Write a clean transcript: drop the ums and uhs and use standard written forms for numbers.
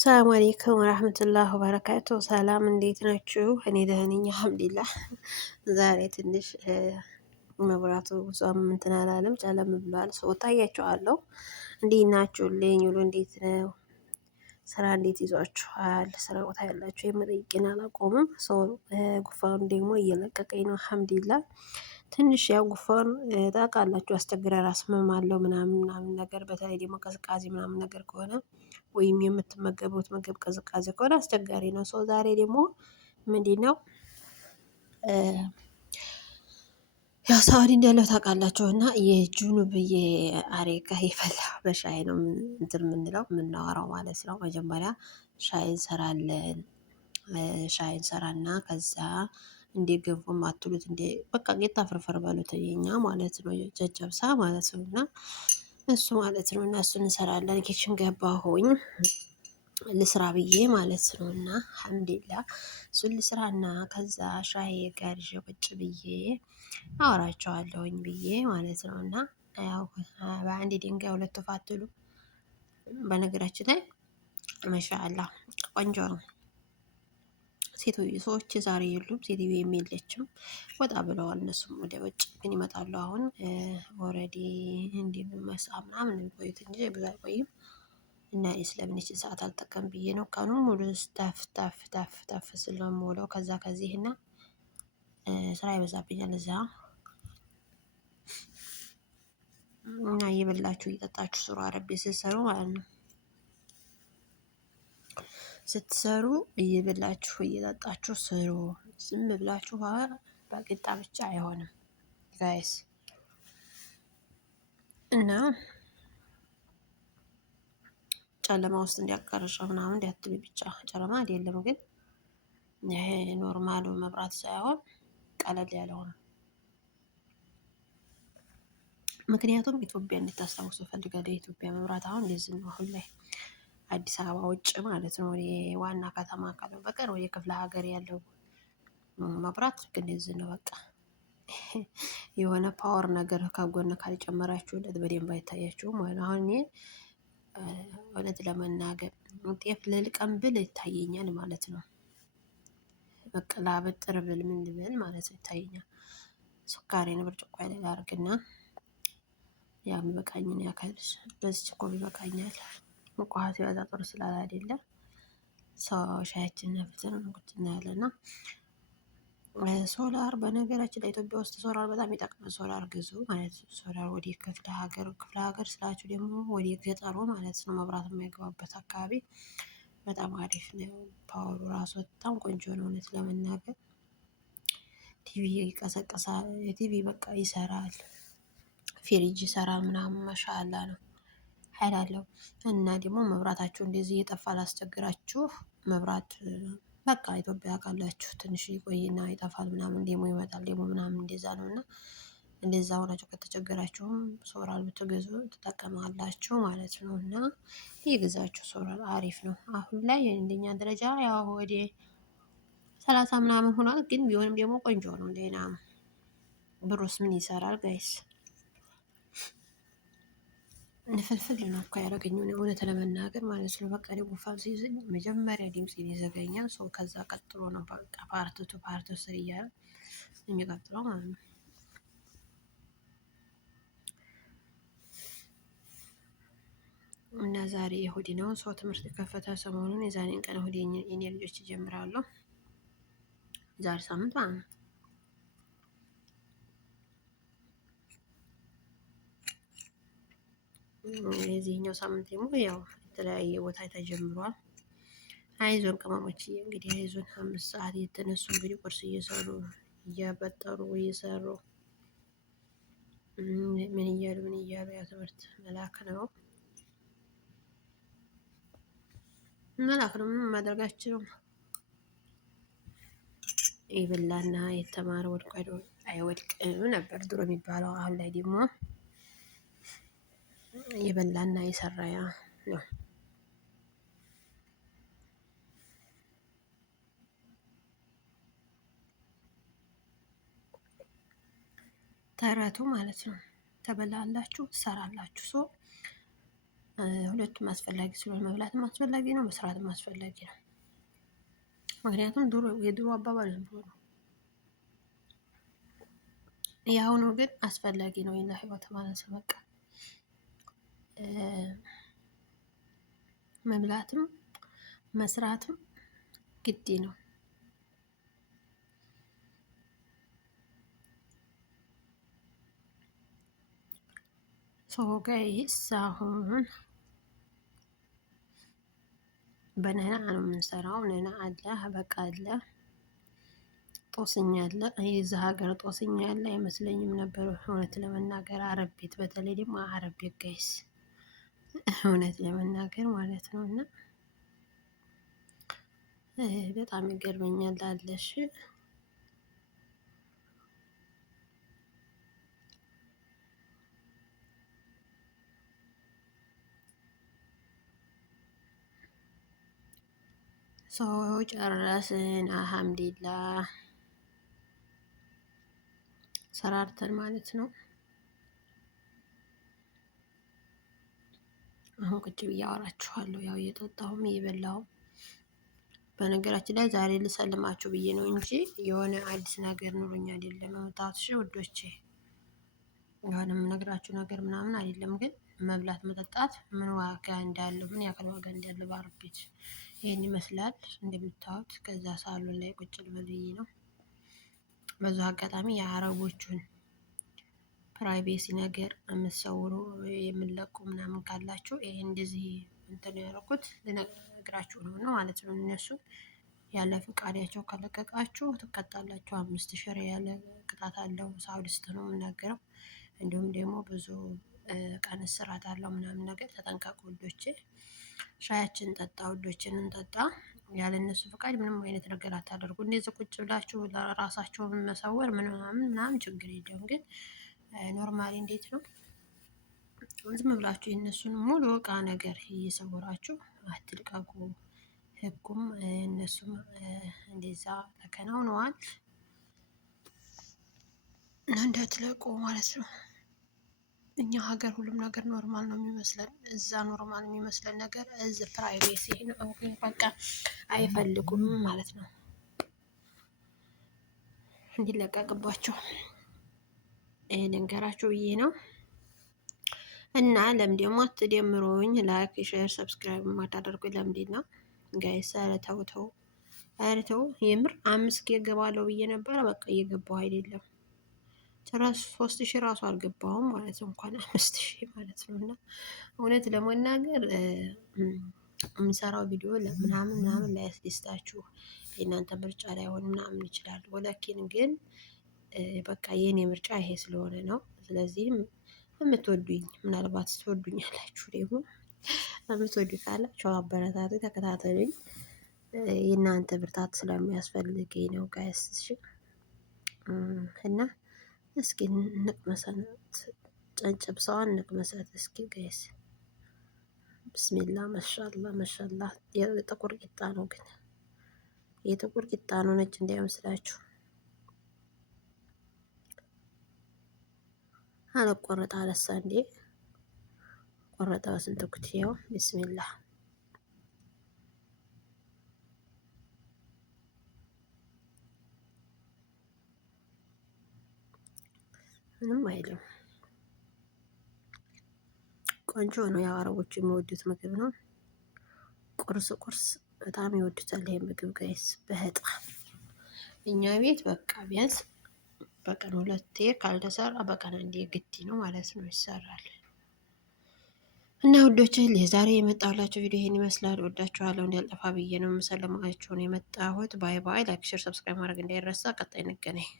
ሰላም አለይኩም ወራህመቱላህ ወበረካቱ። ሰላም እንዴት ናችሁ? እኔ ደህና ነኝ አልሐምዱሊላህ። ዛሬ ትንሽ መብራቱ ብዙም እንትን አላለም፣ ጨለም ብሏል። ሰው ታያችኋለሁ። እንዴት ናችሁልኝ? ውሎ እንዴት ነው? ስራ እንዴት ይዟችኋል? ስራ ቦታ ያላችሁ የመጠይቅን አላቆምም። ሰው ጉፋኑ ደግሞ እየለቀቀኝ ነው አልሐምዱሊላህ። ትንሽ ያው ጉፋን ታውቃላችሁ አስቸግረ ራስ ህመም አለው ምናምን ምናምን ነገር በተለይ ደግሞ ቅዝቃዜ ምናምን ነገር ከሆነ ወይም የምትመገቡት ምግብ ቅዝቃዜ ከሆነ አስቸጋሪ ነው። ሰው ዛሬ ደግሞ ምንድነው ያው ሳውዲ እንዳለው ታውቃላችሁ እና የጁኑብ የአሬቃ የፈላ በሻይ ነው እንትን የምንለው የምናወራው ማለት ነው። መጀመሪያ ሻይ እንሰራለን። ሻይ እንሰራና ከዛ እንደ ገንፎ ማትሉት እንደ በቃ ጌጣ ፍርፍር በሉት የኛ ማለት ነው። ጨጨብሳ ማለት ነው እና እሱ ማለት ነው እና እሱን እንሰራለን። ኪችን ገባሁኝ ልስራ ብዬ ማለት ነው እና አልሐምዱሊላህ እሱን ልስራና ከዛ ሻይ ጋር ይዤ ቁጭ ብዬ አወራቸዋለሁኝ ብዬ ማለት ነው እና ያው በአንድ ድንጋይ ሁለት ወፍ አትሉ። በነገራችን ላይ ማሻአላህ ቆንጆ ነው። ሴትዮ ሰዎች ዛሬ የሉም፣ ሴትዮ የለችም፣ ወጣ ብለዋል። እነሱም ወደ ውጭ ግን ይመጣሉ። አሁን ኦልሬዲ እንዲህ መሳ ምናምን የሚቆዩት እንጂ ብዙ አይቆይም። እና ስለምን ይችን ሰዓት አልጠቀም ብዬ ነው። ቀኑን ሙሉ ታፍ ታፍ ታፍ ታፍ ስለምውለው ከዛ ከዚህ እና ስራ ይበዛብኛል እዛ እና እየበላችሁ እየጠጣችሁ ስሩ። አረቤ ስትሰሩ ማለት ነው። ስትሰሩ እየበላችሁ እየጠጣችሁ ስሩ። ዝም ብላችሁ በቂጣ ብቻ አይሆንም ጋይስ። እና ጨለማ ውስጥ እንዲያቀርሸው ምናምን እንዲያትሉ ብቻ ጨለማ አይደለም ግን ይሄ ኖርማሉ መብራት ሳይሆን ቀለል ያለው ነው። ምክንያቱም ኢትዮጵያ እንድታስታውሱ እፈልጋለሁ። የኢትዮጵያ መብራት አሁን እንደዚህ ነው። አሁን ላይ አዲስ አበባ ውጭ ማለት ነው ዋና ከተማ ካለው በቀር ወይ ክፍለ ሀገር ያለው መብራት ግን እንደዚህ ነው። በቃ የሆነ ፓወር ነገር ከጎን ካልጨመራችሁለት በደንብ አይታያችሁም ማለት ነው። አሁን እኔ እውነት ለመናገር ጤፍ ልልቀም ብል ይታየኛል ማለት ነው። በቃ ላበጥር ብል ምን ልብል ማለት ነው ይታየኛል። ሱካሬን ብርጭቆ ላይ ላድርግና ያ የሚበቃኝን ያክል በዚች እኮ ይበቃኛል። ሙቅ ውሃ ሲበዛ ጥሩ ስላለ አይደለ ሰው ሻያችን ነፍተን ቁጭ እናያለና ሶላር በነገራችን ላይ ኢትዮጵያ ውስጥ ሶላር በጣም ይጠቅማል። ሶላር ግዙ ማለት ነው። ሶላር ወደ ክፍለ ሀገር ስላችሁ ደግሞ ወደ ገጠሩ ማለት ነው መብራት የማይገባበት አካባቢ በጣም አሪፍ ነው። ፓወሩ ራሱ በጣም ቆንጆ ነው። እውነት ለመናገር ቲቪ ይቀሰቅሳል። ቲቪ በቃ ይሰራል። ፍሪጅ ይሰራል ምናምን ማሻአላ ነው። ኃይል አለው እና ደግሞ መብራታችሁ እንደዚህ እየጠፋ ላስቸግራችሁ መብራት በቃ ኢትዮጵያ ካላችሁ ትንሽ ይቆይና ይጠፋል ምናምን ደግሞ ይመጣል ደግሞ ምናምን እንደዛ ነው እና እንደዛ ሆናችሁ ከተቸገራችሁም ሶላር ብትገዙ ትጠቀማላችሁ ማለት ነው። እና የገዛችሁ ሶላር አሪፍ ነው። አሁን ላይ እንደኛ ደረጃ ያው ወደ 30 ምናምን ሆኗል። ግን ቢሆንም ደግሞ ቆንጆ ነው። ሌላ ብሩስ ምን ይሰራል ጋይስ? ንፍልፍል ነው እኮ ያደረገኝ እውነት ለመናገር ማለት ነው። በቃ እኔ ጉንፋን ሲይዘኝ መጀመሪያ ድምፄን ይዘጋኛል። ሰው ከዛ ቀጥሎ ነው በቃ ፓርት ስር እያለ የሚቀጥለው ማለት ነው። እና ዛሬ እሁድ ነው። ሰው ትምህርት ከፈተ ሰሞኑን የዛሬን ቀን እሁድ የኔ ልጆች ይጀምራሉ። ዛሬ ሳምንት ማለት ነው። የዚህኛው ሳምንት ደግሞ ያው የተለያየ ቦታ ተጀምሯል። አይዞን ቅመሞች እንግዲህ አይዞን 5 ሰዓት የተነሱ እንግዲህ ቁርስ እየሰሩ እያበጠሩ እየሰሩ ምን እያሉ ያ ትምህርት መላክ ነው ምንም ማድረጋችው የበላና የተማረ ወድቆ አይወድቅም ነበር ድሮ የሚባለው። አሁን ላይ ደግሞ የበላና የሰራ ያ ነው ተረቱ ማለት ነው። ተበላላችሁ ትሰራላችሁ። ሁለቱም አስፈላጊ ስለሆነ መብላትም አስፈላጊ ነው፣ መስራትም አስፈላጊ ነው። ምክንያቱም የድሮ አባባል ዝም ብሎ ነው። የአሁኑ ግን አስፈላጊ ነው ለህይወት ማለት ነው። በቃ መብላትም መስራትም ግድ ነው። ጋይስ አሁን በነና ነው የምንሰራው። ነና አለ፣ በቃ አለ፣ ጦስኛ አለ። የዛ ሀገር ጦስኛ ያለ አይመስለኝም ነበር እውነት ለመናገር አረብ ቤት፣ በተለይ ደግሞ አረብ ቤት ጋይስ እውነት ለመናገር ማለት ነው። እና በጣም ይገርመኛል አለሽ ሰው ጨረስን። አልሐምዱሊላህ ሰራርተን ማለት ነው። አሁን ቁጭ ብዬ አወራችኋለሁ። ያው እየጠጣሁም እየበላሁም። በነገራችን ላይ ዛሬ ልሰልማችሁ ብዬ ነው እንጂ የሆነ አዲስ ነገር ኑሮኝ አይደለም መምጣት። እሺ ውዶቼ፣ የሆነ የምነግራችሁ ነገር ምናምን አይደለም። ግን መብላት መጠጣት ምን ዋጋ እንዳለው ምን ያክል ዋጋ እንዳለው በአረብ ቤት ይህን ይመስላል እንደምታዩት። ከዛ ሳሎን ላይ ቁጭ ልበል ብዬ ነው። በዙ አጋጣሚ የአረቦቹን ፕራይቬሲ ነገር የምትሰውሩ የምንለቁ ምናምን ካላችሁ ይሄ እንደዚህ እንትን ያደረኩት ልነግራችሁ ነው ማለት ነው። እነሱ ያለ ፈቃዳቸው ከለቀቃችሁ ትቀጣላችሁ። 5000 ሪያል ቅጣት አለው። ሳውዲ ውስጥ ነው የምናገረው። እንዲሁም ደግሞ ብዙ ቀን እስራት አለው ምናምን ነገር። ተጠንቀቁ ውዶቼ። ሻያችን ጠጣ ውዶችን እንጠጣ። ያለ እነሱ ፈቃድ ምንም አይነት ነገር አታደርጉ። እንደዚህ ቁጭ ብላችሁ ለራሳቸውን መሰወር ምናምን ችግር የለውም። ግን ኖርማሊ እንዴት ነው ዝም ብላችሁ የእነሱን ሙሉ እቃ ነገር እየሰወራችሁ አትልቀቁ። ህጉም እነሱም እንደዛ ተከናውነዋል እና እንዳትለቁ ማለት ነው። እኛ ሀገር ሁሉም ነገር ኖርማል ነው የሚመስለን። እዛ ኖርማል የሚመስለን ነገር እዚ ፕራይቬሲ ነው። በቃ አይፈልጉም ማለት ነው እንዲለቀቅባቸው። ልንገራችሁ ብዬ ነው። እና ለምንድን ደግሞ አትደምሩኝ? ላይክ ሼር ሰብስክራይብ የማታደርጉኝ ለምንድን ነው ጋይስ? ኧረ ተው ተው፣ ኧረ ተው። የምር 5K እገባለሁ ብዬ ነበረ። በቃ እየገባሁ አይደለም። ጭራሽ 3000 ራሱ አልገባሁም ማለት ነው፣ እንኳን 5000 ማለት ነው። እና እውነት ለመናገር የምሰራው ቪዲዮ ምናምን ላያስደስታችሁ የእናንተ ምርጫ ላይሆን ምናምን ይችላል። ወላኪን ግን በቃ የኔ ምርጫ ይሄ ስለሆነ ነው። ስለዚህም የምትወዱኝ ምናልባት ትወዱኝ ያላችሁ ደግሞ የምትወዱኝ ካላችሁ አበረታቱ፣ ተከታተሉኝ። የእናንተ ብርታት ስለሚያስፈልገኝ ነው ጋይስ። እና እስኪ እንቅመሰት፣ ጨንጨብሰዋን እንቅመሰት እስኪ ጋይስ። ብስሚላ ማሻላ ማሻላ። የጥቁር ቂጣ ነው ግን የጥቁር ቂጣ ነው፣ ነጭ እንዳይመስላችሁ። አለቆረጣ አለሳ እንዴ ቆረጠ በስንት ኩትያው። ቢስሚላህ ምንም አይልም። ቆንጆ ነው። ያው አረቦቹ የሚወዱት ምግብ ነው። ቁርስ በጣም ይወዱታል ይሄ ምግብ ጋይስ። በጣም እኛ ቤት በቃ ቢያንስ በቀን 2 ካልተሰራ በቀን አንዴ ግድ ነው ማለት ነው ይሰራል። እና ውዶች የዛሬ የመጣሁላችሁ ቪዲዮ ይሄን ይመስላል። ወዳችኋለሁ። እንዳልጠፋ ብዬ ነው የምሰለማችሁ ነው የመጣሁት። ባይ ባይ። ላይክ ሼር ሰብስክራይብ ማድረግ እንዳይረሳ። ቀጣይ እንገናኝ።